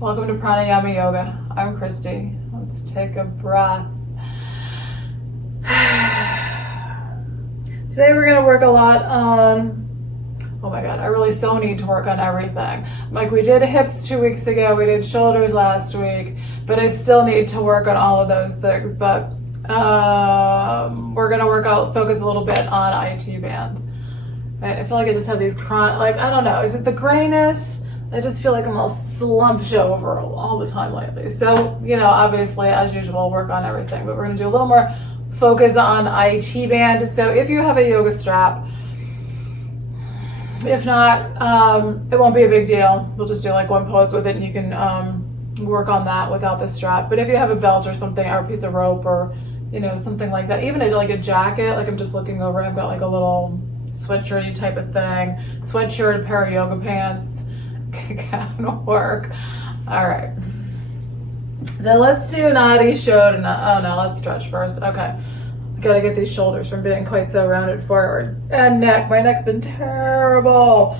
Welcome to Pranayama Yoga. I'm Christy. Let's take a breath. Today we're going to work a lot on, oh my god, I really so need to work on everything. Like we did hips 2 weeks ago, we did shoulders last week, but I still need to work on all of those things. But we're going to focus a little bit on IT band. Right? I feel like I just have these I don't know, is it the grayness? I just feel like I'm all slumped over all the time lately. So, obviously, as usual, work on everything. But we're going to do a little more focus on IT band. So if you have a yoga strap, if not, it won't be a big deal. We'll just do like one pose with it and you can work on that without the strap. But if you have a belt or something, or a piece of rope or, something like that, even like a jacket, like I'm just looking over, I've got like a little sweatshirty type of thing, sweatshirt, a pair of yoga pants, can work. All right. So let's do Nadi Shodhana. Oh no, let's stretch first. Okay. I gotta get these shoulders from being quite so rounded forward. And neck. My neck's been terrible.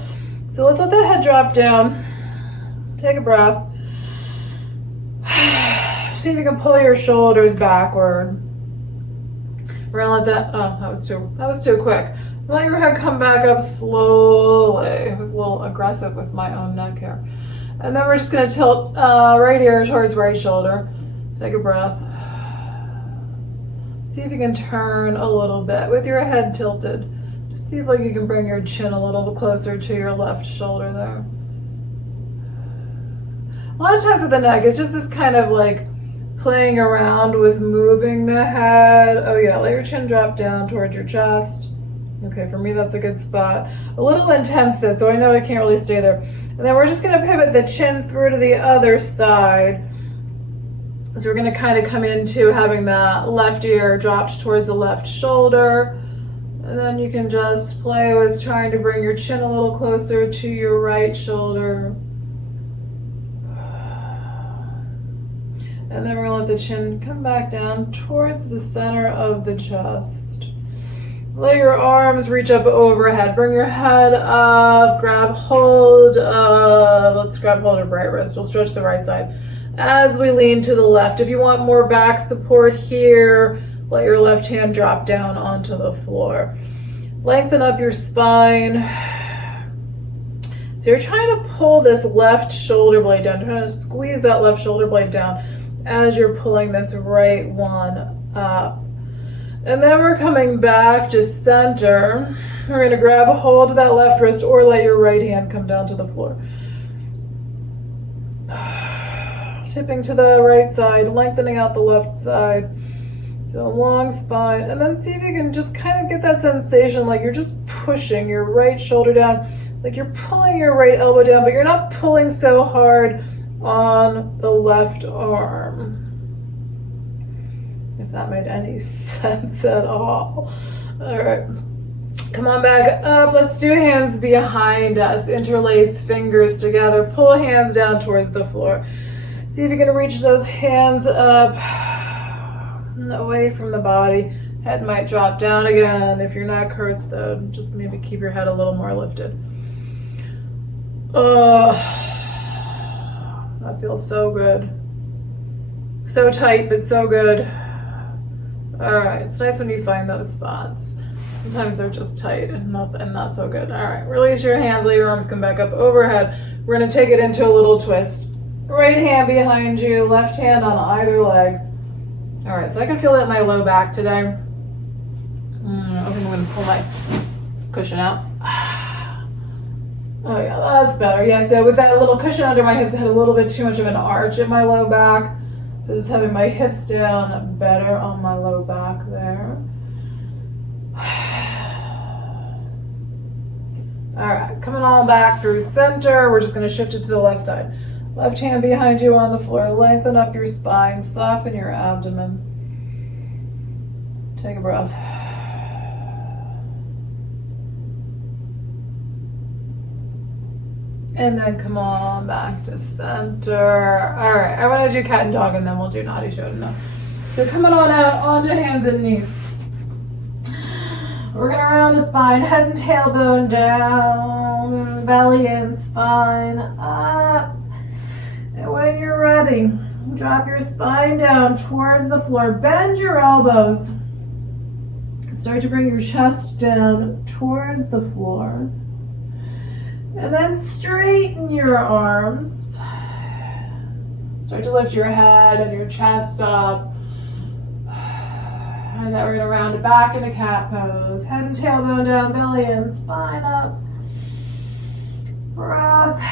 So let's let the head drop down. Take a breath. See if you can pull your shoulders backward. We're gonna let that, that was too quick. Let your head come back up slowly. It was a little aggressive with my own neck here. And then we're just gonna tilt right ear towards right shoulder. Take a breath. See if you can turn a little bit with your head tilted. Just see if you can bring your chin a little closer to your left shoulder there. A lot of times with the neck, it's just this kind of like playing around with moving the head. Oh yeah, let your chin drop down towards your chest. Okay, for me that's a good spot. A little intense this, so I know I can't really stay there. And then we're just gonna pivot the chin through to the other side. So we're gonna kind of come into having that left ear dropped towards the left shoulder. And then you can just play with trying to bring your chin a little closer to your right shoulder. And then we're gonna let the chin come back down towards the center of the chest. Let your arms reach up overhead. Bring your head up, grab hold of, let's grab hold of right wrist. We'll stretch the right side as we lean to the left. If you want more back support here, let your left hand drop down onto the floor. Lengthen up your spine. So you're trying to pull this left shoulder blade down, trying to squeeze that left shoulder blade down as you're pulling this right one up. And then we're coming back to center. We're going to grab a hold of that left wrist or let your right hand come down to the floor. Tipping to the right side, lengthening out the left side. So a long spine. And then see if you can just kind of get that sensation like you're just pushing your right shoulder down. Like you're pulling your right elbow down, but you're not pulling so hard on the left arm. If that made any sense at all. All right, come on back up. Let's do hands behind us. Interlace fingers together. Pull hands down towards the floor. See if you can reach those hands up and away from the body. Head might drop down again. If your neck hurts though, just maybe keep your head a little more lifted. Oh, that feels so good. So tight, but so good. All right, it's nice when you find those spots. Sometimes they're just tight and not so good. All right, release your hands, let your arms come back up overhead. We're gonna take it into a little twist. Right hand behind you, left hand on either leg. All right, so I can feel it in my low back today. I think I'm gonna pull my cushion out. Oh yeah, that's better. Yeah, so with that little cushion under my hips, I had a little bit too much of an arch in my low back. So just having my hips down better on my low back there. All right, coming all back through center. We're just gonna shift it to the left side. Left hand behind you on the floor. Lengthen up your spine, soften your abdomen. Take a breath. And then come on back to center. All right, I want to do cat and dog and then we'll do Nadi Shodhana. So coming on out onto hands and knees. We're gonna round the spine, head and tailbone down, belly and spine up. And When you're ready, drop your spine down towards the floor. Bend your elbows. Start to bring your chest down towards the floor. And then straighten your arms. Start to lift your head and your chest up. And then we're going to round it back into cat pose. Head and tailbone down, belly in, spine up. Breath.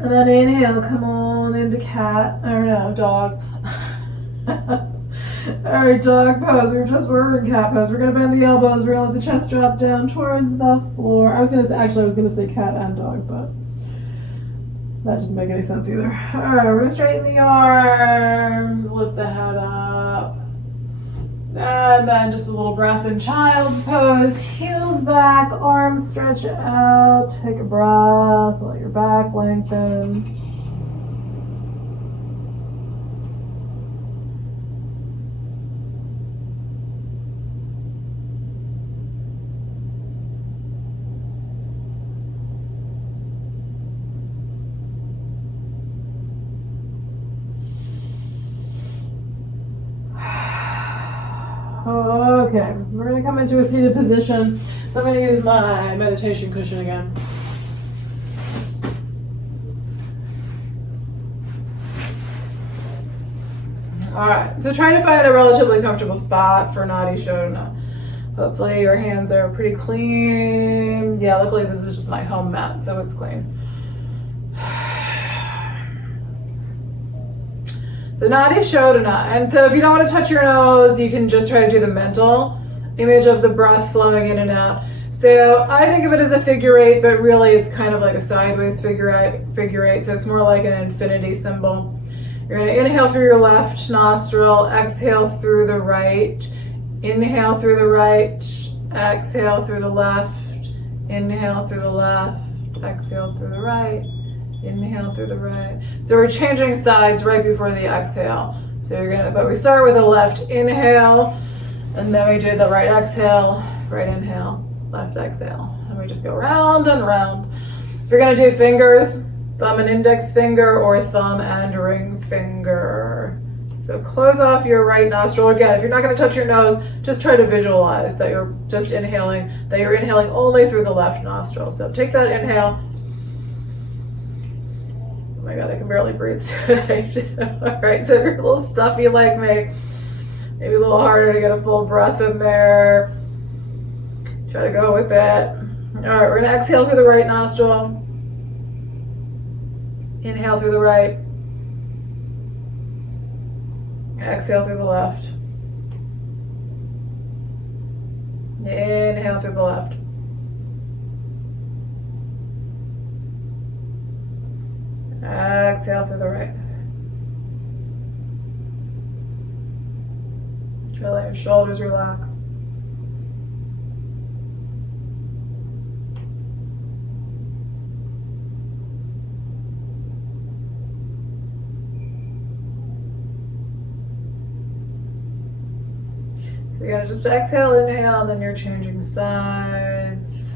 And then inhale, come on into cat, or no, dog. All right, dog pose. We're in cat pose. We're gonna bend the elbows. We're gonna let the chest drop down towards the floor. I was gonna say cat and dog, but that didn't make any sense either. All right, we're gonna straighten the arms, lift the head up, and then just a little breath in child's pose. Heels back, arms stretch out. Take a breath. Let your back lengthen. Okay, we're going to come into a seated position. So I'm going to use my meditation cushion again. Alright, so try to find a relatively comfortable spot for Nadi Shodhana. Hopefully your hands are pretty clean. Yeah, luckily this is just my home mat, so it's clean. So Nadi Shodhana, and so if you don't want to touch your nose, you can just try to do the mental image of the breath flowing in and out. So I think of it as a figure eight, but really it's kind of like a sideways figure eight. So it's more like an infinity symbol. You're going to inhale through your left nostril, exhale through the right, inhale through the right, exhale through the left, inhale through the left, exhale through the right. Inhale through the right. So we're changing sides right before the exhale. But we start with the left inhale, and then we do the right exhale, right inhale, left exhale. And we just go round and round. If you're gonna do fingers, thumb and index finger or thumb and ring finger. So close off your right nostril. Again, if you're not gonna touch your nose, just try to visualize that you're just inhaling, that you're inhaling only through the left nostril. So take that inhale. Oh my God, I can barely breathe today. All right, so if you're a little stuffy like me, maybe a little harder to get a full breath in there. Try to go with that. All right, we're gonna exhale through the right nostril. Inhale through the right. Exhale through the left. Inhale through the left. Exhale through the right. Try to let your shoulders relax. So you're gonna just exhale, inhale, and then you're changing sides.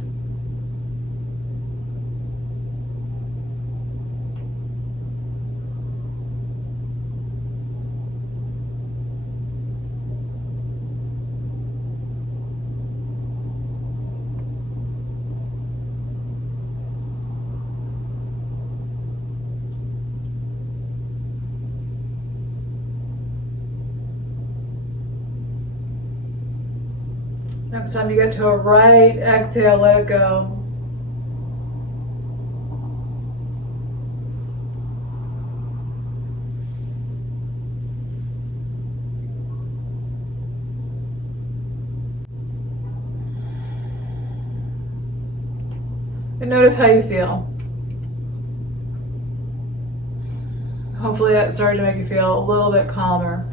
Next time you get to a right exhale, let it go. And notice how you feel. Hopefully that started to make you feel a little bit calmer.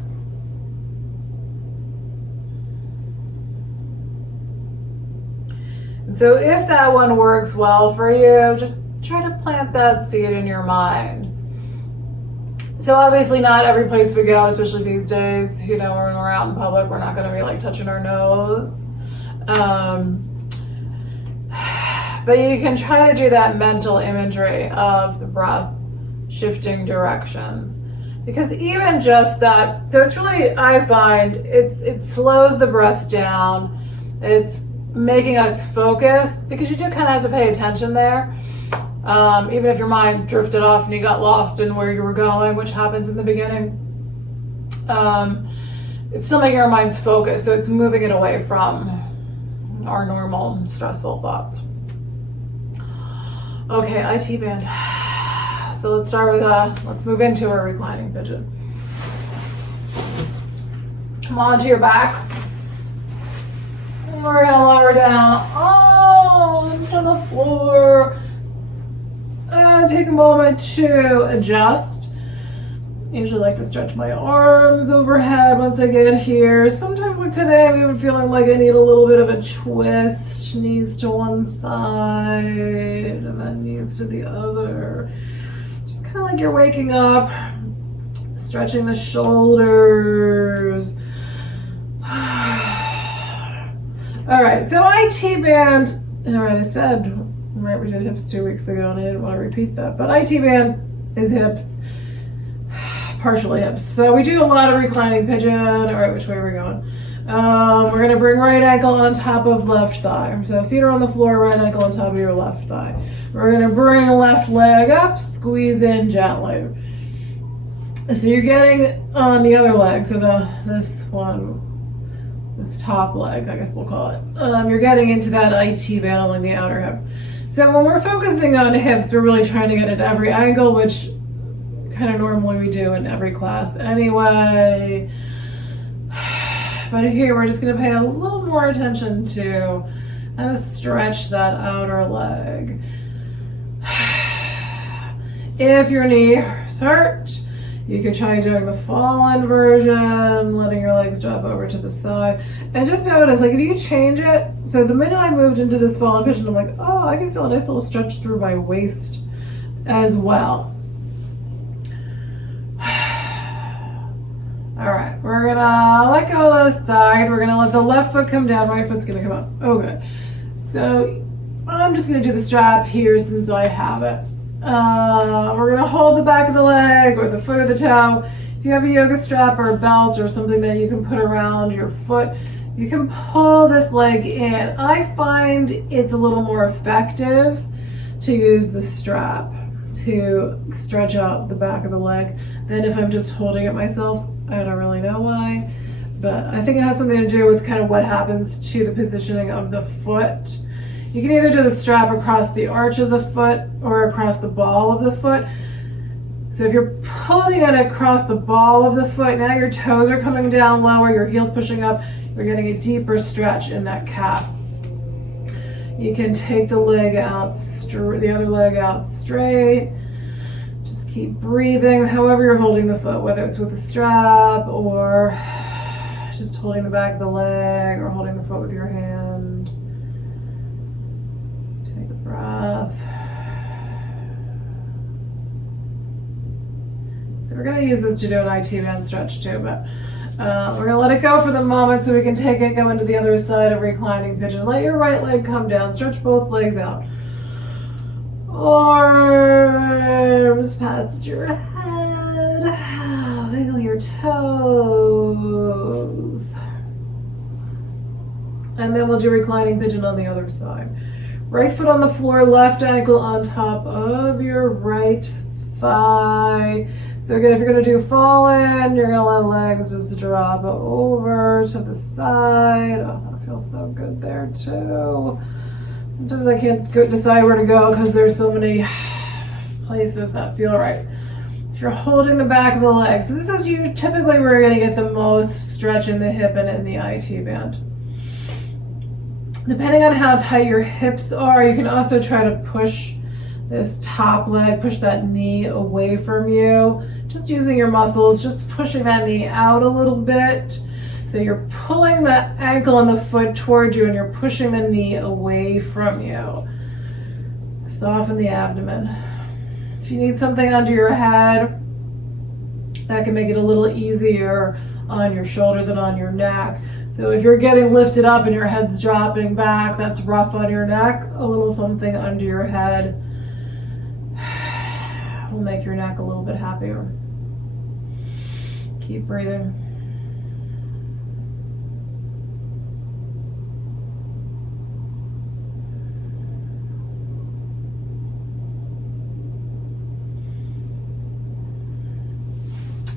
So if that one works well for you, just try to plant that seed in your mind. So obviously not every place we go, especially these days, when we're out in public, we're not going to be like touching our nose. But you can try to do that mental imagery of the breath shifting directions. Because even just that, so it's really, I find, it slows the breath down. It's making us focus, because you do kind of have to pay attention there. Even if your mind drifted off and you got lost in where you were going, which happens in the beginning, it's still making our minds focus, so it's moving it away from our normal stressful thoughts. Okay, IT band. So let's start with, let's move into our reclining pigeon. Come onto your back. And we're gonna lower down onto the floor. And take a moment to adjust. I usually like to stretch my arms overhead once I get here. Sometimes like today, I'm even feeling like I need a little bit of a twist. Knees to one side and then knees to the other. Just kind of like you're waking up, stretching the shoulders. All right, so IT band. All right, I said, right, we did hips 2 weeks ago and I didn't want to repeat that, but IT band is hips. Partially hips. So we do a lot of reclining pigeon. All right, which way are we going? We're gonna bring right ankle on top of left thigh. So feet are on the floor, right ankle on top of your left thigh. We're gonna bring left leg up, squeeze in gently. So you're getting on the other leg, so this top leg, I guess we'll call it. You're getting into that IT band along the outer hip. So when we're focusing on hips, we're really trying to get at every angle, which kind of normally we do in every class anyway. But here we're just going to pay a little more attention to how to stretch that outer leg. If your knee hurt, you could try doing the fallen version, letting your legs drop over to the side. And just notice, like if you change it, so the minute I moved into this fallen position, I'm like, oh, I can feel a nice little stretch through my waist as well. All right, we're gonna let go of the side. We're gonna let the left foot come down, right foot's gonna come up. Oh, good. So I'm just gonna do the strap here since I have it. We're gonna hold the back of the leg or the foot or the toe. If you have a yoga strap or a belt or something that you can put around your foot, you can pull this leg in. I find it's a little more effective to use the strap to stretch out the back of the leg than if I'm just holding it myself. I don't really know why, but I think it has something to do with kind of what happens to the positioning of the foot. You can either do the strap across the arch of the foot or across the ball of the foot. So if you're pulling it across the ball of the foot, now your toes are coming down lower, your heel's pushing up, you're getting a deeper stretch in that calf. You can take the leg out, the other leg out straight. Just keep breathing, however you're holding the foot, whether it's with a strap or just holding the back of the leg or holding the foot with your hand. Take a breath. So we're going to use this to do an IT band stretch too, but we're going to let it go for the moment so we can take it, go into the other side of reclining pigeon. Let your right leg come down. Stretch both legs out. Arms past your head. Wiggle your toes. And then we'll do reclining pigeon on the other side. Right foot on the floor, left ankle on top of your right thigh. So again, if you're going to do fallen, you're going to let legs just drop over to the side. Oh, that feels so good there too. Sometimes I can't decide where to go because there's so many places that feel right. If you're holding the back of the leg, so this is typically where you're going to get the most stretch in the hip and in the IT band. Depending on how tight your hips are, you can also try to push this top leg, push that knee away from you. Just using your muscles, just pushing that knee out a little bit. So you're pulling that ankle and the foot towards you and you're pushing the knee away from you. Soften the abdomen. If you need something under your head, that can make it a little easier on your shoulders and on your neck. So if you're getting lifted up and your head's dropping back, that's rough on your neck. A little something under your head will make your neck a little bit happier. Keep breathing.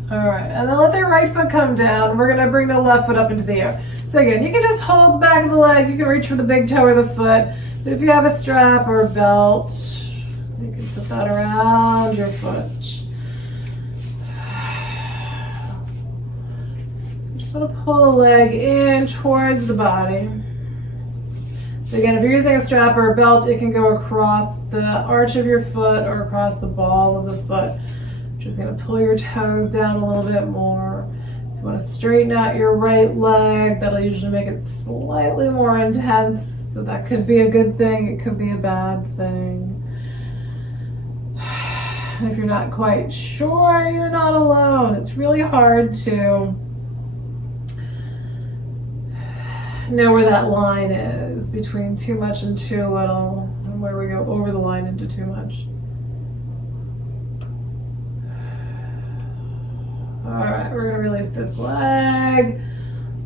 All right, and then let the right foot come down. We're gonna bring the left foot up into the air. So again, you can just hold the back of the leg. You can reach for the big toe or the foot. But if you have a strap or a belt, you can put that around your foot. Just want to pull the leg in towards the body. So again, if you're using a strap or a belt, it can go across the arch of your foot or across the ball of the foot. Just going to pull your toes down a little bit more. If you want to straighten out your right leg, that'll usually make it slightly more intense. So that could be a good thing, it could be a bad thing. And if you're not quite sure, you're not alone. It's really hard to know where that line is between too much and too little, and where we go over the line into too much. All right, we're gonna release this leg.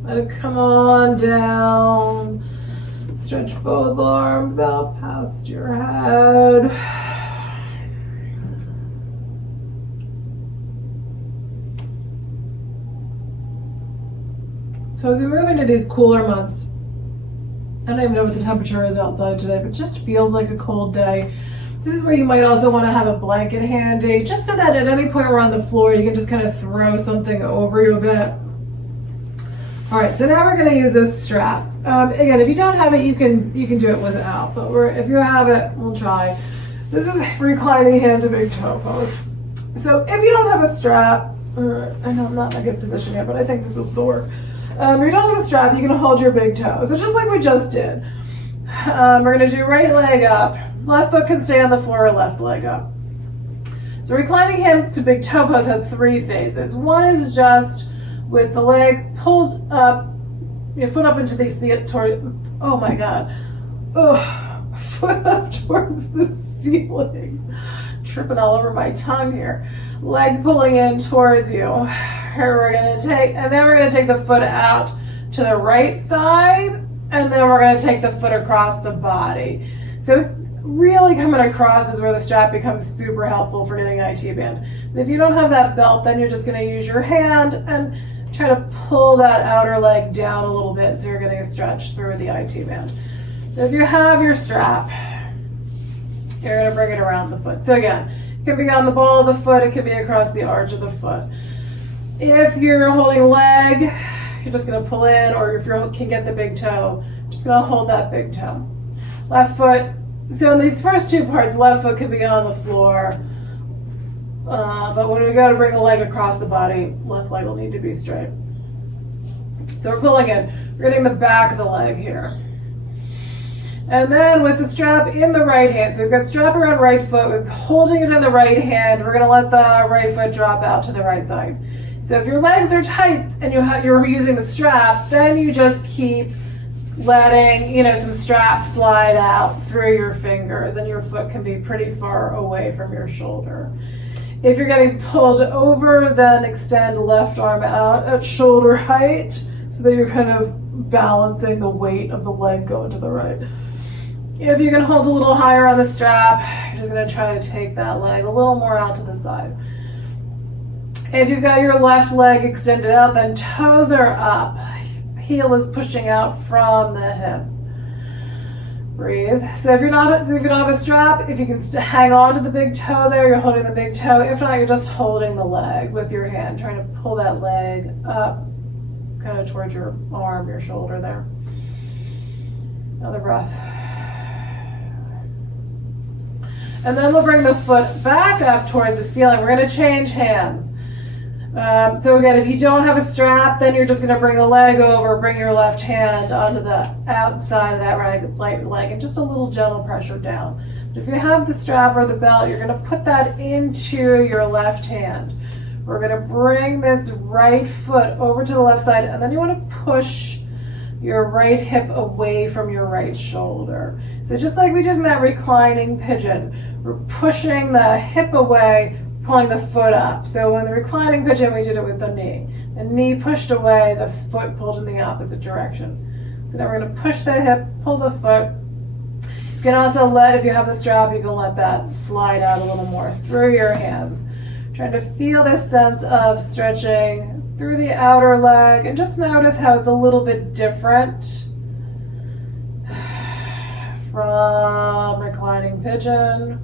Let it come on down. Stretch both arms out past your head. So as we move into these cooler months, I don't even know what the temperature is outside today, but it just feels like a cold day. This is where you might also want to have a blanket handy, just so that at any point we're on the floor, you can just kind of throw something over you a bit. All right, so now we're going to use this strap. Again, if you don't have it, you can do it without, but if you have it, we'll try. This is reclining hand to big toe pose. So if you don't have a strap, I know I'm not in a good position yet, but I think this will still work. If you don't have a strap, you can hold your big toe. So just like we just did, we're going to do right leg up. Left foot can stay on the floor or left leg up. So reclining hand to big toe pose has 3 phases. One is just with the leg pulled up, your foot up into the ceiling, oh my God. Ugh, foot up towards the ceiling. Tripping all over my tongue here. Leg pulling in towards you. Here we're gonna take, and then we're gonna take the foot out to the right side, and then we're gonna take the foot across the body. So really coming across is where the strap becomes super helpful for getting an IT band. But if you don't have that belt, then you're just going to use your hand and try to pull that outer leg down a little bit so you're getting a stretch through the IT band. So if you have your strap, you're going to bring it around the foot. So again, it can be on the ball of the foot, it can be across the arch of the foot. If you're holding leg, you're just going to pull in, or if you can get the big toe, just going to hold that big toe. Left foot. So in these first 2 parts, left foot can be on the floor, but when we go to bring the leg across the body, left leg will need to be straight. So we're pulling in. We're getting the back of the leg here. And then with the strap in the right hand, so we've got strap around right foot, we're holding it in the right hand, we're going to let the right foot drop out to the right side. So if your legs are tight and you're using the strap, then you just keep letting, some strap slide out through your fingers, and your foot can be pretty far away from your shoulder. If you're getting pulled over, then extend left arm out at shoulder height so that you're kind of balancing the weight of the leg going to the right. If you can hold a little higher on the strap, you're just going to try to take that leg a little more out to the side. If you've got your left leg extended out, then toes are up. Heel is pushing out from the hip. Breathe. So if you don't have a strap, if you can hang on to the big toe there, you're holding the big toe. If not, you're just holding the leg with your hand, trying to pull that leg up, kind of towards your arm, your shoulder there. Another breath. And then we'll bring the foot back up towards the ceiling. We're going to change hands. So again, if you don't have a strap, then you're just going to bring the leg over, bring your left hand onto the outside of that right leg, and just a little gentle pressure down. But if you have the strap or the belt, you're going to put that into your left hand. We're going to bring this right foot over to the left side, and then you want to push your right hip away from your right shoulder. So just like we did in that reclining pigeon, we're pushing the hip away, pulling the foot up. So in the reclining pigeon, we did it with the knee. The knee pushed away, the foot pulled in the opposite direction. So now we're going to push the hip, pull the foot. You can also if you have the strap, you can let that slide out a little more through your hands. Trying to feel this sense of stretching through the outer leg, and just notice how it's a little bit different from reclining pigeon.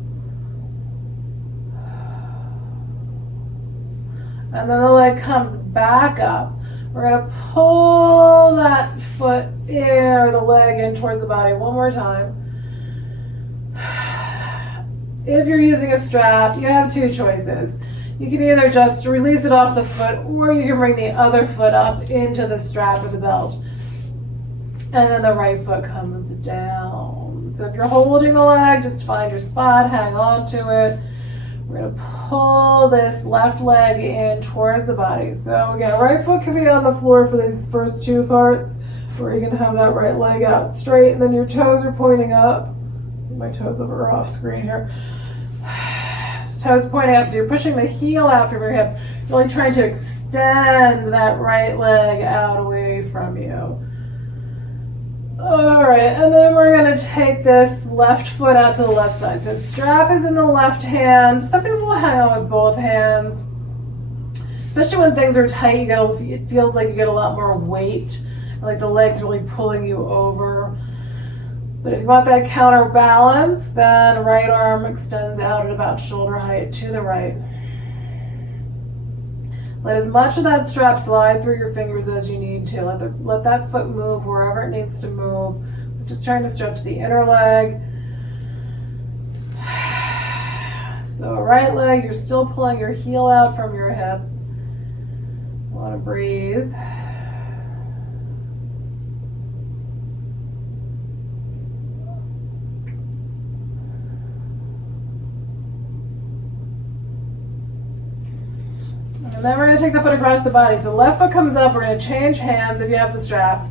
And then the leg comes back up. We're going to pull that foot in, or the leg in towards the body one more time. If you're using a strap, you have two choices. You can either just release it off the foot, or you can bring the other foot up into the strap of the belt. And then the right foot comes down. So if you're holding the leg, just find your spot, hang on to it. We're going to pull this left leg in towards the body. So again, right foot can be on the floor for these first two parts, where you can have that right leg out straight, and then your toes are pointing up. My toes are off screen here. Toes pointing up, so you're pushing the heel out from your hip, really trying to extend that right leg out away from you. All right, and then we're going to take this left foot out to the left side. So strap is in the left hand. Some people will hang on with both hands, especially when things are tight. It feels like you get a lot more weight, like the leg's really pulling you over. But if you want that counterbalance, then right arm extends out at about shoulder height to the right. Let as much of that strap slide through your fingers as you need to. Let that foot move wherever it needs to move. We're just trying to stretch the inner leg. So right leg, you're still pulling your heel out from your hip. You want to breathe. And then we're going to take the foot across the body. So the left foot comes up. We're going to change hands if you have the strap.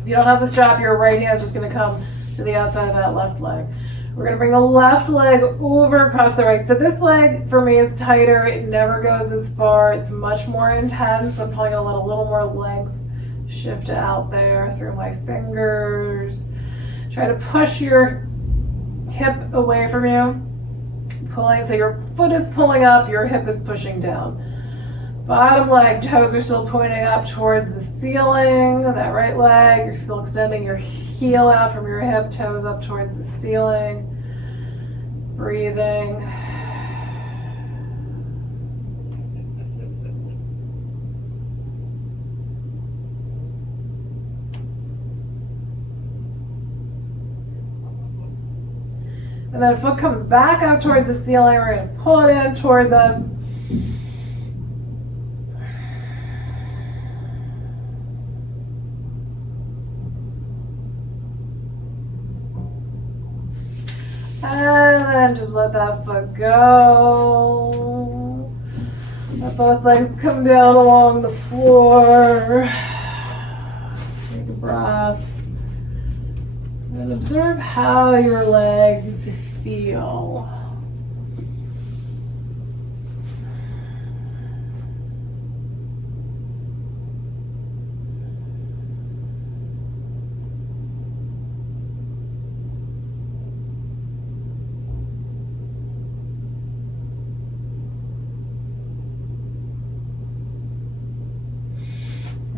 If you don't have the strap, your right hand is just going to come to the outside of that left leg. We're going to bring the left leg over across the right. So this leg for me is tighter. It never goes as far. It's much more intense. I'm pulling a little more length. Shift out there through my fingers. Try to push your hip away from you. Pulling, so your foot is pulling up, your hip is pushing down. Bottom leg, toes are still pointing up towards the ceiling. That right leg, you're still extending your heel out from your hip, toes up towards the ceiling. Breathing. And then foot comes back up towards the ceiling. We're going to pull it in towards us. And then just let that foot go. Let both legs come down along the floor. Take a breath. And observe how your legs feel.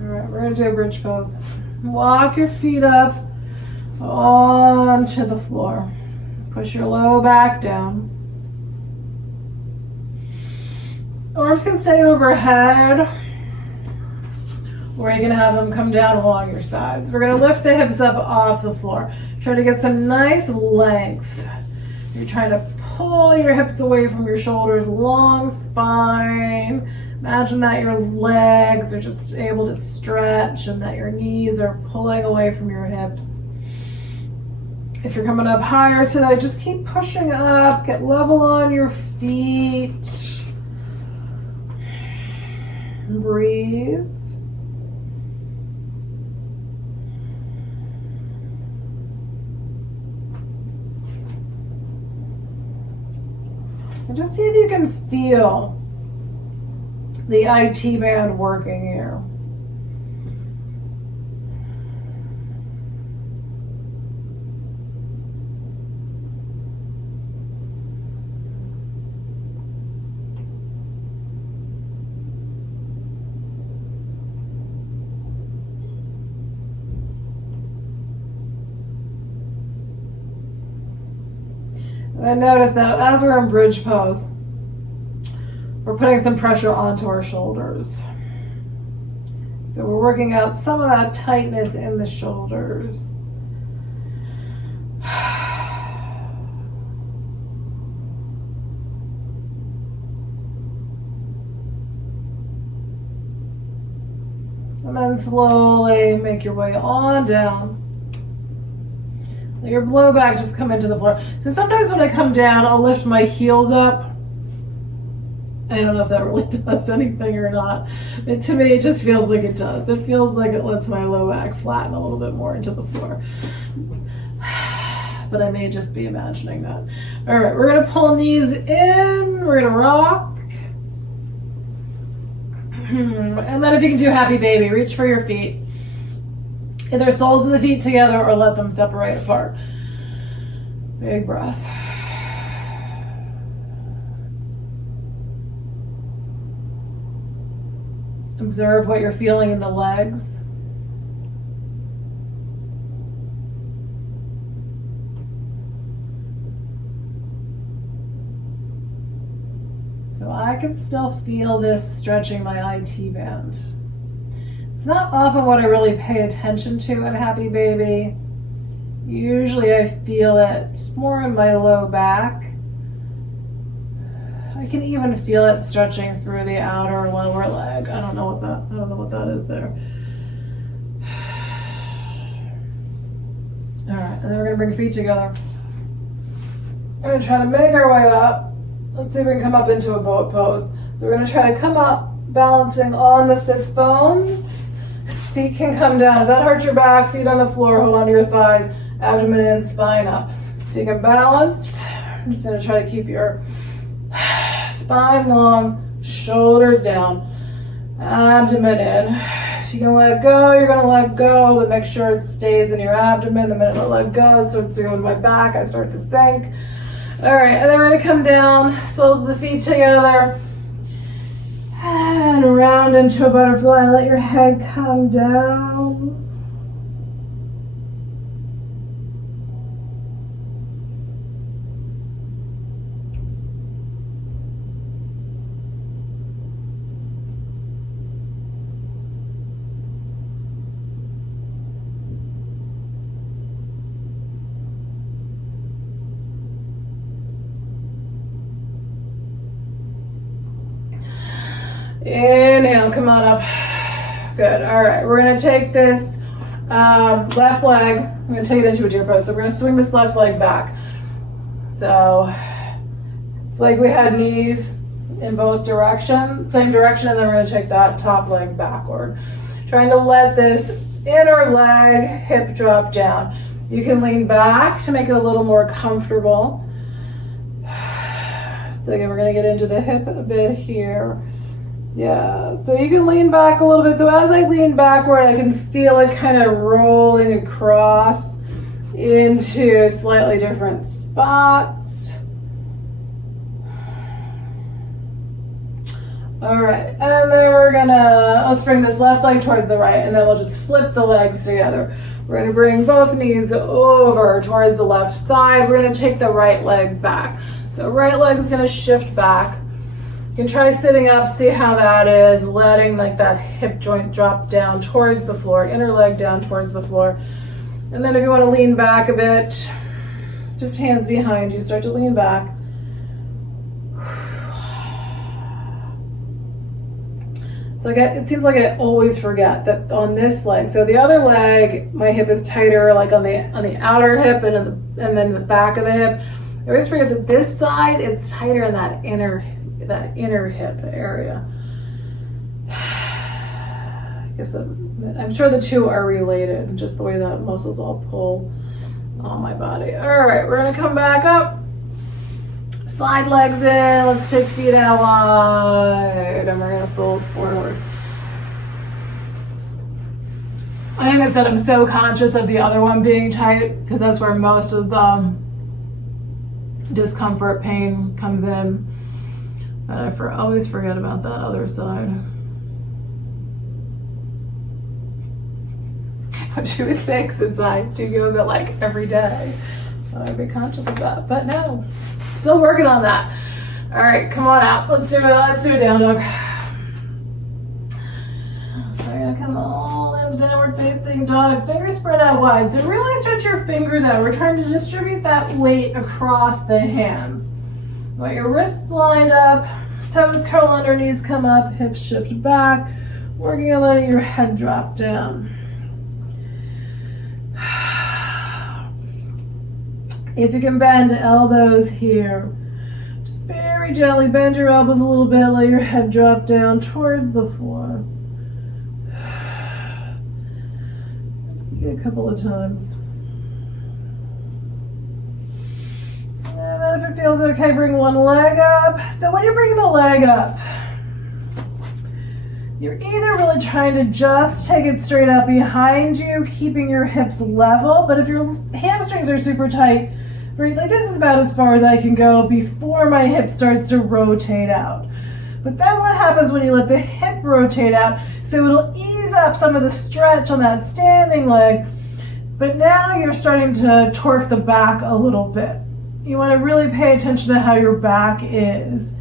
All right, we're going to do a bridge pose. Walk your feet up onto the floor. Push your low back down. Arms can stay overhead, or you can have them come down along your sides. We're going to lift the hips up off the floor. Try to get some nice length. You're trying to pull your hips away from your shoulders, long spine. Imagine that your legs are just able to stretch and that your knees are pulling away from your hips. If you're coming up higher today, just keep pushing up, get level on your feet. Breathe. And just see if you can feel the IT band working here. And then notice that as we're in bridge pose, we're putting some pressure onto our shoulders. So we're working out some of that tightness in the shoulders. And then slowly make your way on down. Let your low back just come into the floor. So sometimes when I come down, I'll lift my heels up. I don't know if that really does anything or not. But to me, it just feels like it does. It feels like it lets my low back flatten a little bit more into the floor. But I may just be imagining that. All right, we're gonna pull knees in. We're gonna rock. And then if you can do happy baby, reach for your feet. Either soles of the feet together or let them separate apart. Big breath. Observe what you're feeling in the legs. So I can still feel this stretching my IT band. It's not often what I really pay attention to in Happy Baby. Usually I feel it more in my low back. I can even feel it stretching through the outer lower leg. I don't know what that is there. All right, and then we're gonna bring feet together. We're gonna try to make our way up. Let's see if we can come up into a boat pose. So we're gonna try to come up, balancing on the sits bones. Feet can come down. If that hurts your back, feet on the floor, hold on to your thighs, abdomen in, spine up. If you can balance, I'm just gonna try to keep your spine long, shoulders down, abdomen in. If you can let go, you're gonna let go, but make sure it stays in your abdomen. The minute I let go, it starts to go in my back, I start to sink. All right, and then we're gonna come down, soles of the feet together, and round into a butterfly. Let your head come down. Inhale, come on up. Good. All right, we're gonna take this left leg, I'm gonna take it into a deer pose. So we're gonna swing this left leg back. So it's like we had knees in both directions, same direction, and then we're gonna take that top leg backward. Trying to let this inner leg hip drop down. You can lean back to make it a little more comfortable. So again, we're gonna get into the hip a bit here. Yeah, so you can lean back a little bit. So as I lean backward, I can feel it kind of rolling across into slightly different spots. All right, and then let's bring this left leg towards the right, and then we'll just flip the legs together. We're gonna bring both knees over towards the left side. We're gonna take the right leg back. So right leg is gonna shift back. You can try sitting up, see how that is, letting like that hip joint drop down towards the floor, inner leg down towards the floor. And then if you want to lean back a bit, just hands behind you, start to lean back. So it seems like I always forget that on this leg. So the other leg, my hip is tighter, like on the outer hip and then the back of the hip. I always forget that this side, it's tighter in that inner hip area. I guess I'm sure the two are related, just the way that muscles all pull on my body. All right, we're gonna come back up. Slide legs in. Let's take feet out wide. And we're going to fold forward. I think I said I'm so conscious of the other one being tight because that's where most of the discomfort, pain comes in. But I always forget about that other side. What you would think since I do yoga like every day. I'd be conscious of that, but no. Still working on that. All right, come on out. Let's do it. Let's do a down dog. We're gonna come all in downward facing dog. Fingers spread out wide. So really stretch your fingers out. We're trying to distribute that weight across the hands. Want your wrists lined up, toes curl under, knees come up, hips shift back. Working on letting your head drop down. If you can bend elbows here, just very gently bend your elbows a little bit, let your head drop down towards the floor. Just get a couple of times. And then if it feels okay, bring one leg up. So when you're bringing the leg up, you're either really trying to just take it straight up behind you, keeping your hips level, but if your hamstrings are super tight, right, like this is about as far as I can go before my hip starts to rotate out. But then what happens when you let the hip rotate out? So it'll ease up some of the stretch on that standing leg, but now you're starting to torque the back a little bit. You want to really pay attention to how your back is.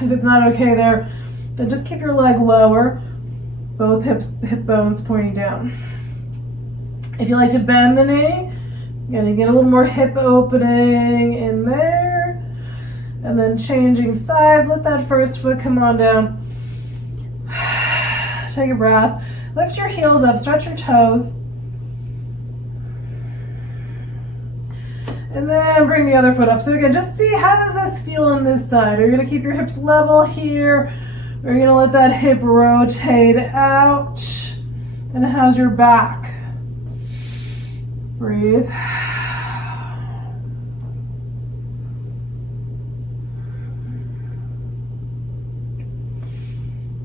If it's not okay there, then just keep your leg lower, both hip bones pointing down. If you like to bend the knee, you're gonna get a little more hip opening in there. And then changing sides, let that first foot come on down. Take a breath. Lift your heels up, stretch your toes. And then bring the other foot up. So again, just see how does this feel on this side. Are you gonna keep your hips level here? Or are you gonna let that hip rotate out? And how's your back? Breathe.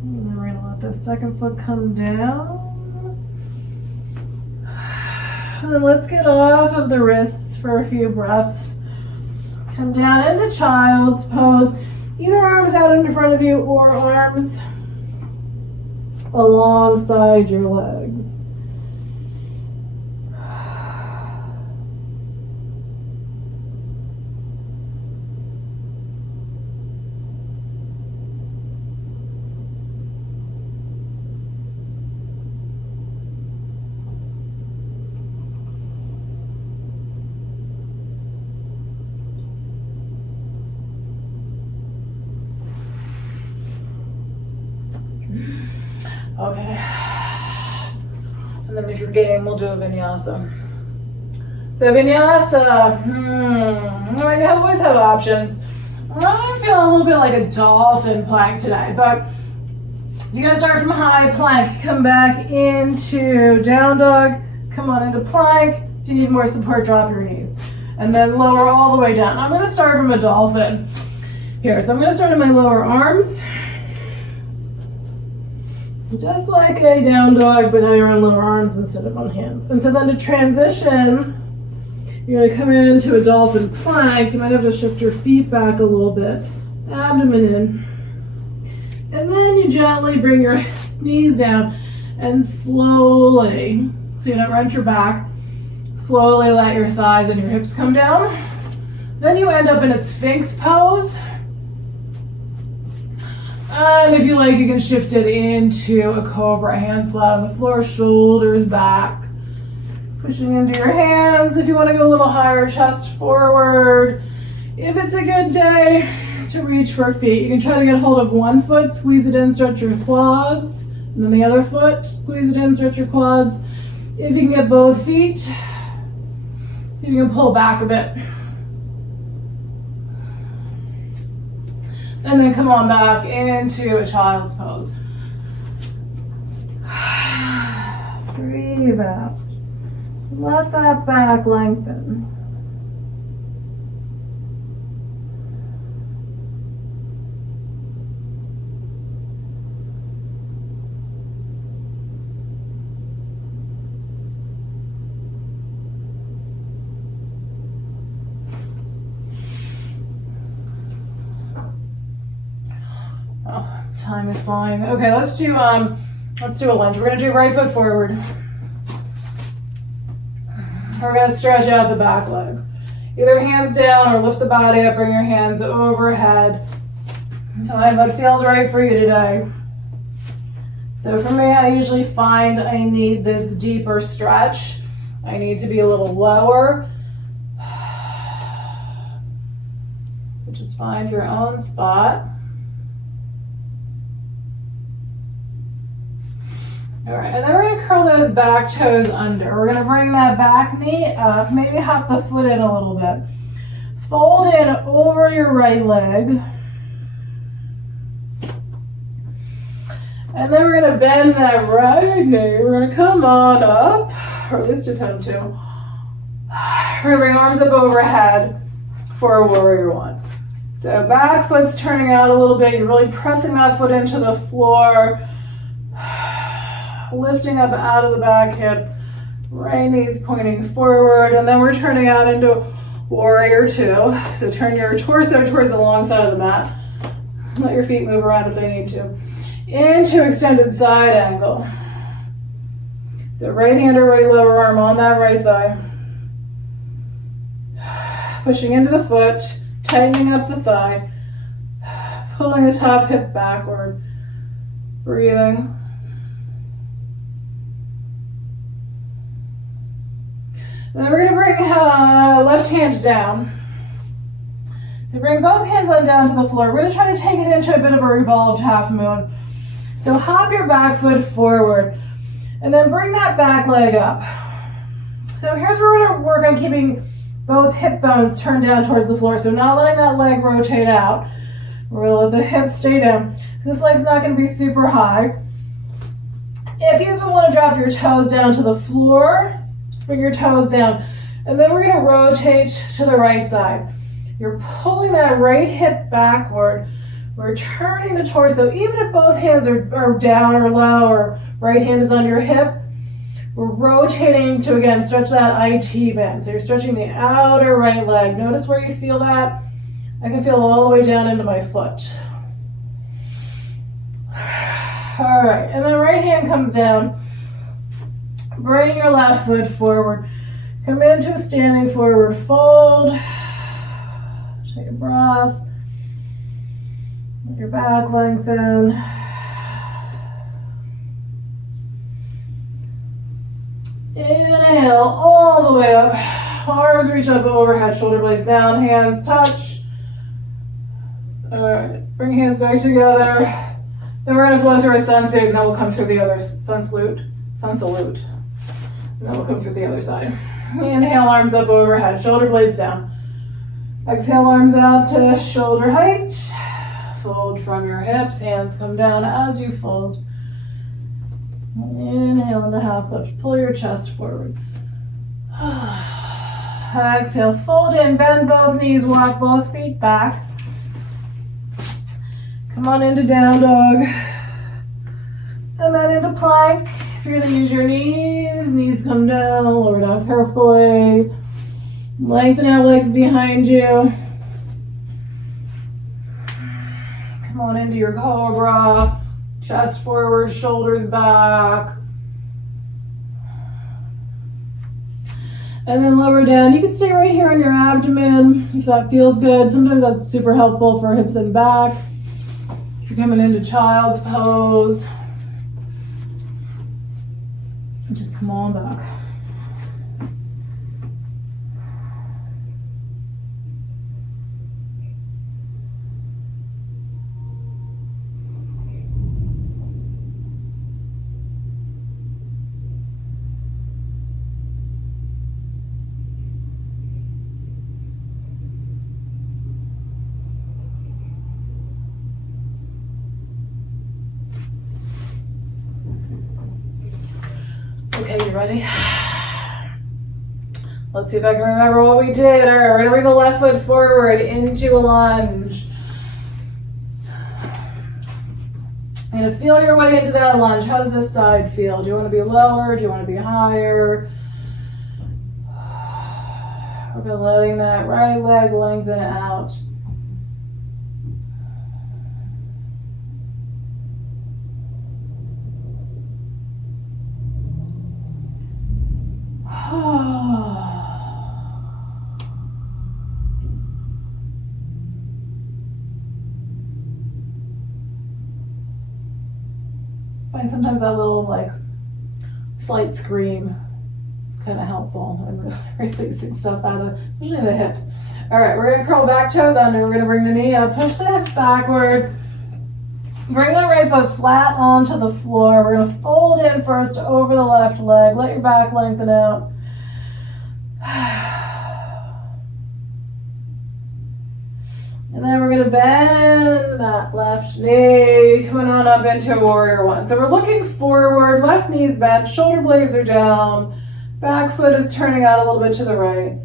And then we're gonna let the second foot come down. And then let's get off of the wrists for a few breaths. Come down into child's pose. Either arms out in front of you or arms alongside your legs. Okay. And then if you're game, we'll do a vinyasa. So vinyasa, I always have options. I'm feeling a little bit like a dolphin plank today, but you're gonna start from high plank, come back into down dog, come on into plank. If you need more support, drop your knees. And then lower all the way down. I'm gonna start from a dolphin here. So I'm gonna start in my lower arms. Just like a down dog, but now you're on lower arms instead of on hands. And so then to transition, you're gonna come into a dolphin plank. You might have to shift your feet back a little bit. Abdomen in. And then you gently bring your knees down and slowly, so you don't wrench your back, slowly let your thighs and your hips come down. Then you end up in a Sphinx pose. And if you like, you can shift it into a cobra, hands flat on the floor, shoulders back. Pushing into your hands. If you want to go a little higher, chest forward. If it's a good day to reach for feet, you can try to get a hold of one foot, squeeze it in, stretch your quads. And then the other foot, squeeze it in, stretch your quads. If you can get both feet, see if you can pull back a bit. And then come on back into a child's pose. Breathe out. Let that back lengthen. Time is flying. Okay, let's do a lunge. We're gonna do right foot forward. We're gonna stretch out the back leg. Either hands down or lift the body up, bring your hands overhead. Find what feels right for you today. So for me, I usually find I need this deeper stretch. I need to be a little lower. Just find your own spot. All right, and then we're gonna curl those back toes under. We're gonna bring that back knee up, maybe hop the foot in a little bit. Fold in over your right leg. And then we're gonna bend that right knee. We're gonna come on up, or at least attempt to. We're gonna bring arms up overhead for a warrior one. So back foot's turning out a little bit. You're really pressing that foot into the floor. Lifting up out of the back hip. Right knee's pointing forward. And then we're turning out into warrior two. So turn your torso towards the long side of the mat. Let your feet move around if they need to. Into extended side angle. So right hand or right lower arm on that right thigh. Pushing into the foot, tightening up the thigh, pulling the top hip backward, breathing. And then we're going to bring left hand down. So bring both hands on down to the floor. We're going to try to take it into a bit of a revolved half moon. So hop your back foot forward and then bring that back leg up. So here's where we're going to work on keeping both hip bones turned down towards the floor. So not letting that leg rotate out. We're going to let the hips stay down. This leg's not going to be super high. If you even want to drop your toes down to the floor, just bring your toes down. And then we're going to rotate to the right side. You're pulling that right hip backward. We're turning the torso, even if both hands are down or low or right hand is on your hip, we're rotating to, again, stretch that IT bend. So you're stretching the outer right leg. Notice where you feel that. I can feel all the way down into my foot. All right, and then right hand comes down. Bring your left foot forward. Come into a standing forward fold. Take a breath. Let your back lengthen. Inhale all the way up. Arms reach up overhead, shoulder blades down, hands touch. All right, bring hands back together. Then we're gonna flow through a sun salute, and then we'll come through the other sun salute. And then we'll come through the other side. Inhale, arms up overhead, shoulder blades down. Exhale, arms out to shoulder height. Fold from your hips, hands come down as you fold. Inhale into half lift, pull your chest forward. Exhale, fold in, bend both knees, walk both feet back. Come on into down dog. And then into plank. If you're gonna use your knees come down, lower down carefully. Lengthen out legs behind you. Come on into your cobra. Chest forward, shoulders back. And then lower down. You can stay right here on your abdomen if that feels good. Sometimes that's super helpful for hips and back. If you're coming into child's pose, just come on back. Okay, you ready? Let's see if I can remember what we did. All right, we're gonna bring the left foot forward into a lunge. You're gonna feel your way into that lunge. How does this side feel? Do you wanna be lower? Do you wanna be higher? We're letting that right leg lengthen out. sometimes that little like slight scream is kind of helpful in releasing stuff out of, especially the hips. All right, we're gonna curl back toes under. We're gonna bring the knee up, push the hips backward. Bring the right foot flat onto the floor. We're gonna fold in first over the left leg. Let your back lengthen out. And then we're gonna bend that left knee, coming on up into warrior one. So we're looking forward, left knee's bent, shoulder blades are down, back foot is turning out a little bit to the right.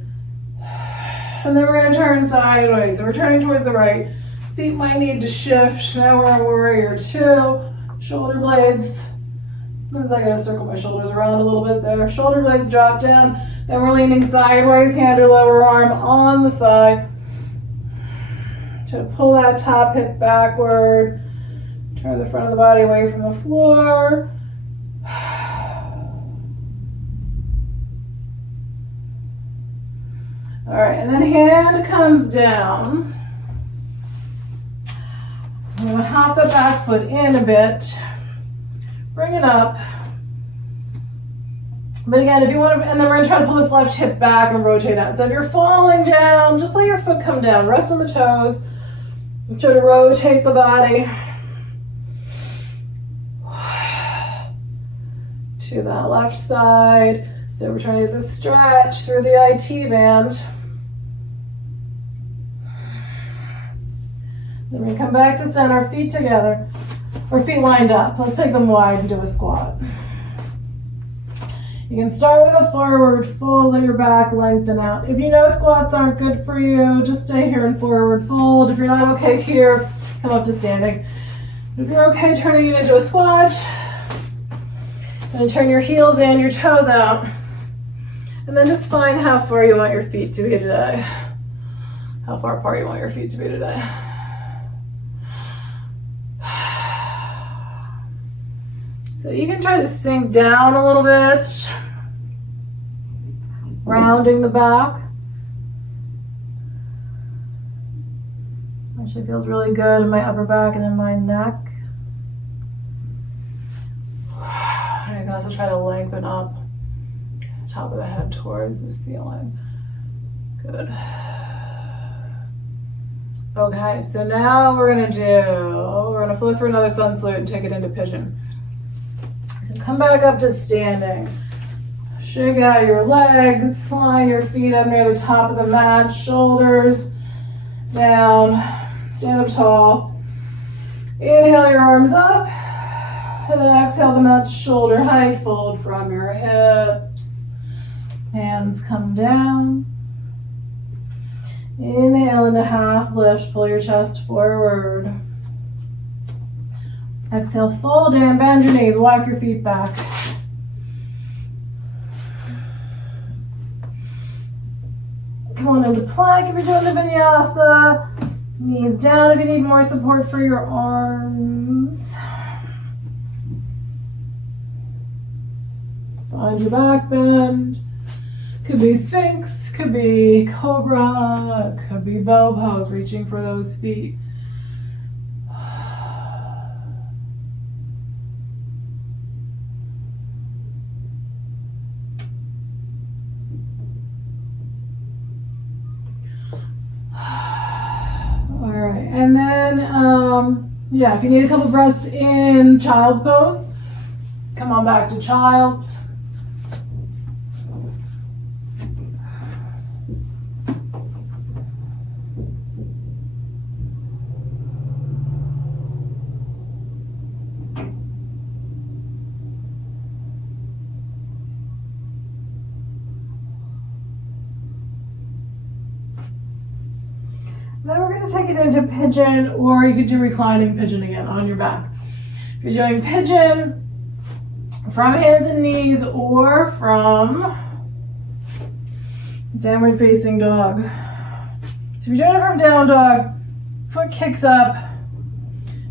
And then we're gonna turn sideways. So we're turning towards the right. Feet might need to shift. Now we're in warrior two. Shoulder blades. Sometimes I gotta circle my shoulders around a little bit there. Shoulder blades drop down. Then we're leaning sideways, hand or lower arm on the thigh. Try to pull that top hip backward. Turn the front of the body away from the floor. All right, and then hand comes down. I'm going to hop the back foot in a bit, bring it up. But again, if you want to, and then we're going to try to pull this left hip back and rotate out. So if you're falling down, just let your foot come down, rest on the toes, and try to rotate the body to that left side. So we're trying to get this stretch through the IT band. Then we come back to center, feet together, or feet lined up. Let's take them wide and do a squat. You can start with a forward fold, let your back lengthen out. If you know squats aren't good for you, just stay here in forward fold. If you're not okay here, come up to standing. If you're okay turning it into a squat, then turn your heels and your toes out. And then just find how far you want your feet to be today. How far apart you want your feet to be today. So you can try to sink down a little bit, rounding the back. Actually feels really good in my upper back and in my neck. And I can also try to lengthen up the top of the head towards the ceiling. Good. Okay, so now we're gonna flow through another sun salute and take it into pigeon. So come back up to standing. Shake out your legs, line your feet up near the top of the mat, shoulders down, stand up tall. Inhale your arms up, and then exhale them out to shoulder height, fold from your hips. Hands come down. Inhale into half lift, pull your chest forward. Exhale, fold in, bend your knees, walk your feet back. Come on into plank if you're doing the vinyasa. Knees down if you need more support for your arms. Find your back bend. Could be Sphinx, could be Cobra, could be Bow Pose, reaching for those feet. Alright, and then, if you need a couple breaths in child's pose, come on back to child's. Then we're going to take it into pigeon, or you could do reclining pigeon again on your back. If you're doing pigeon from hands and knees or from downward facing dog. So if you're doing it from down dog, foot kicks up.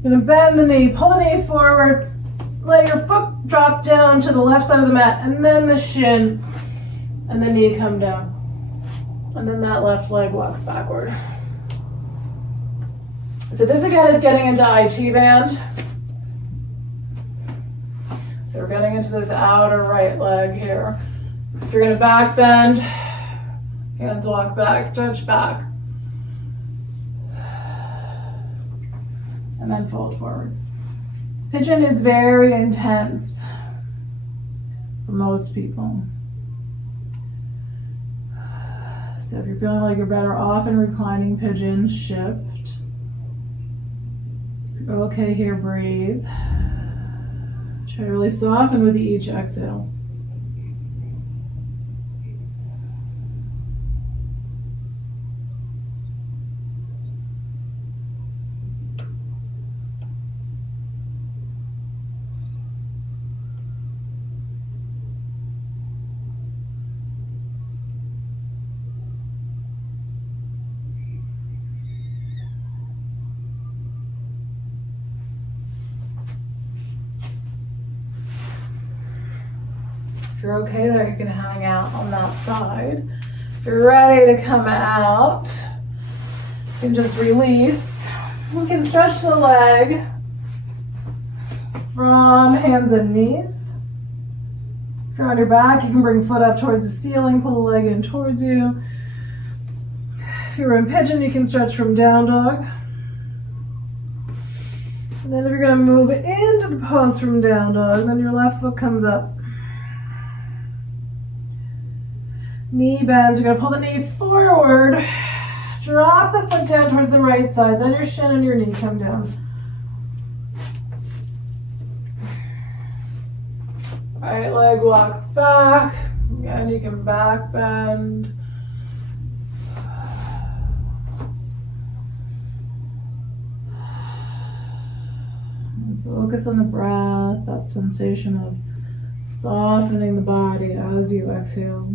You're going to bend the knee, pull the knee forward, let your foot drop down to the left side of the mat, and then the shin and the knee come down. And then that left leg walks backward. So this again is getting into IT band. into this outer right leg here. If you're gonna back bend, hands walk back, stretch back. And then fold forward. Pigeon is very intense for most people. So if you're feeling like you're better off in reclining pigeon, shift. If you're okay here, breathe. Try to really soften with each exhale. If you're okay there, you can hang out on that side. If you're ready to come out, you can just release. You can stretch the leg from hands and knees. If you're on your back, you can bring foot up towards the ceiling, pull the leg in towards you. If you're in pigeon, you can stretch from down dog. And then if you're going to move into the pose from down dog, then your left foot comes up. Knee bends, you're gonna pull the knee forward, drop the foot down towards the right side, then your shin and your knee come down. Right leg walks back, again you can back bend. And focus on the breath, that sensation of softening the body as you exhale.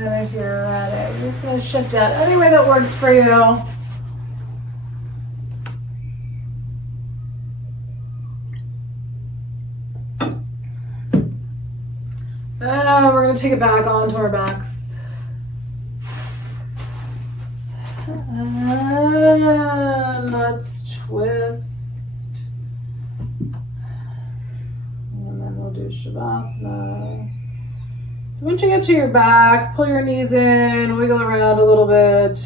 And if you're ready, you're just going to shift out any way that works for you. And we're going to take it back onto our backs. And let's twist. And then we'll do Shavasana. So once you get to your back, pull your knees in, wiggle around a little bit.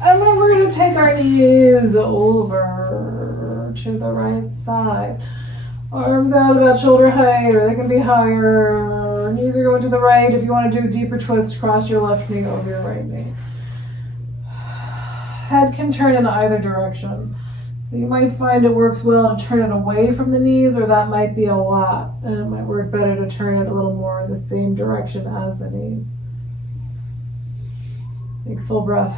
And then we're going to take our knees over to the right side. Arms out about shoulder height, or they can be higher. Knees are going to the right. If you want to do a deeper twist, cross your left knee over your right knee. Head can turn in either direction. So you might find it works well to turn it away from the knees, or that might be a lot. And it might work better to turn it a little more in the same direction as the knees. Take a full breath.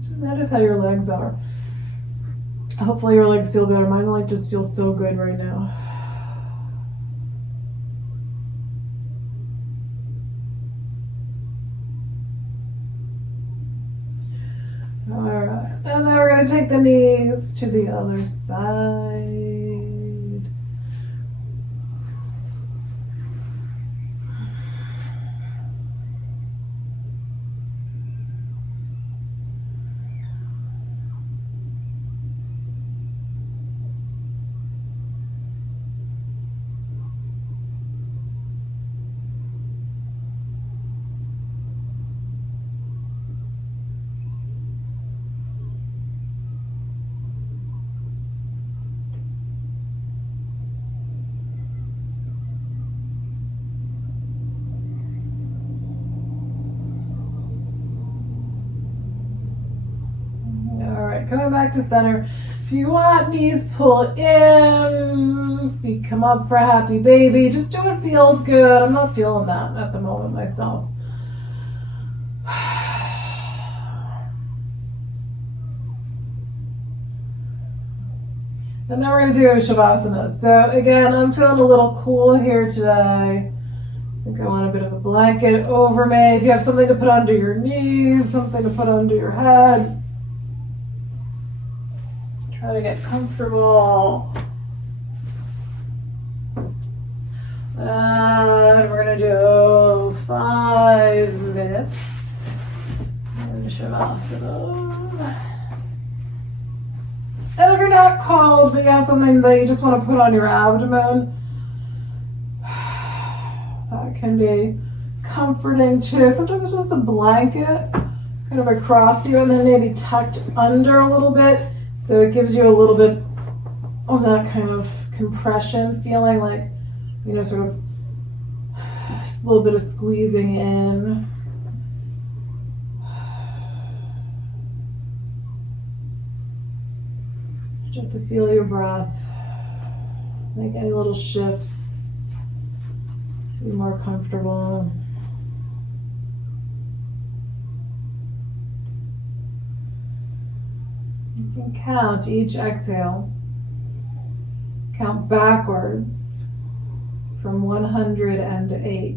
Just notice how your legs are. Hopefully your legs feel better. Mine just feels so good right now. All right, and then we're going to take the knees to the other side. back to center. If you want, knees pull in. Feet come up for a happy baby. Just do what feels good. I'm not feeling that at the moment myself. And then we're going to do Shavasana. So again, I'm feeling a little cool here today. I think I want a bit of a blanket over me. If you have something to put under your knees, something to put under your head, try to get comfortable. And we're going to do 5 minutes in Shavasana. And if you're not cold, but you have something that you just want to put on your abdomen, that can be comforting too. Sometimes it's just a blanket kind of across you and then maybe tucked under a little bit. So it gives you a little bit of that kind of compression feeling, like, you know, sort of just a little bit of squeezing in. Start to feel your breath. Make any little shifts. Be more comfortable. You can count each exhale. Count backwards from 108.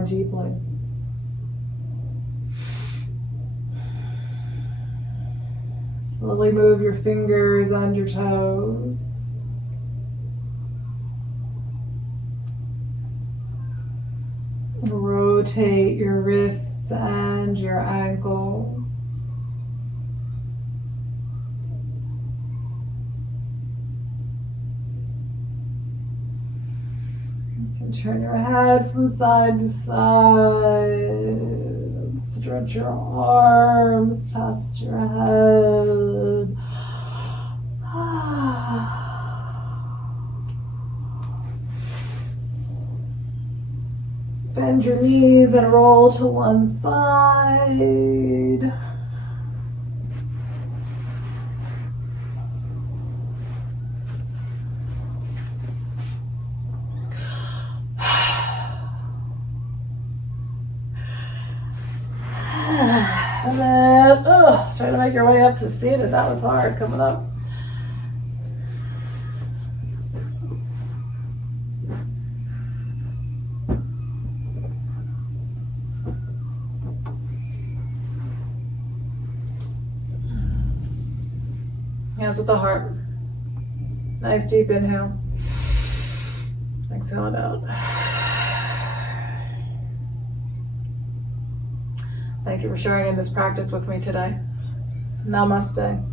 more deeply. Slowly move your fingers and your toes. Rotate your wrists and your ankles. You can turn your head from side to side. Stretch your arms past your head. Bend your knees and roll to one side. And then, try to make your way up to seated. That was hard coming up. Hands at the heart. Nice deep inhale. Exhale it out. Thank you for sharing in this practice with me today. Namaste.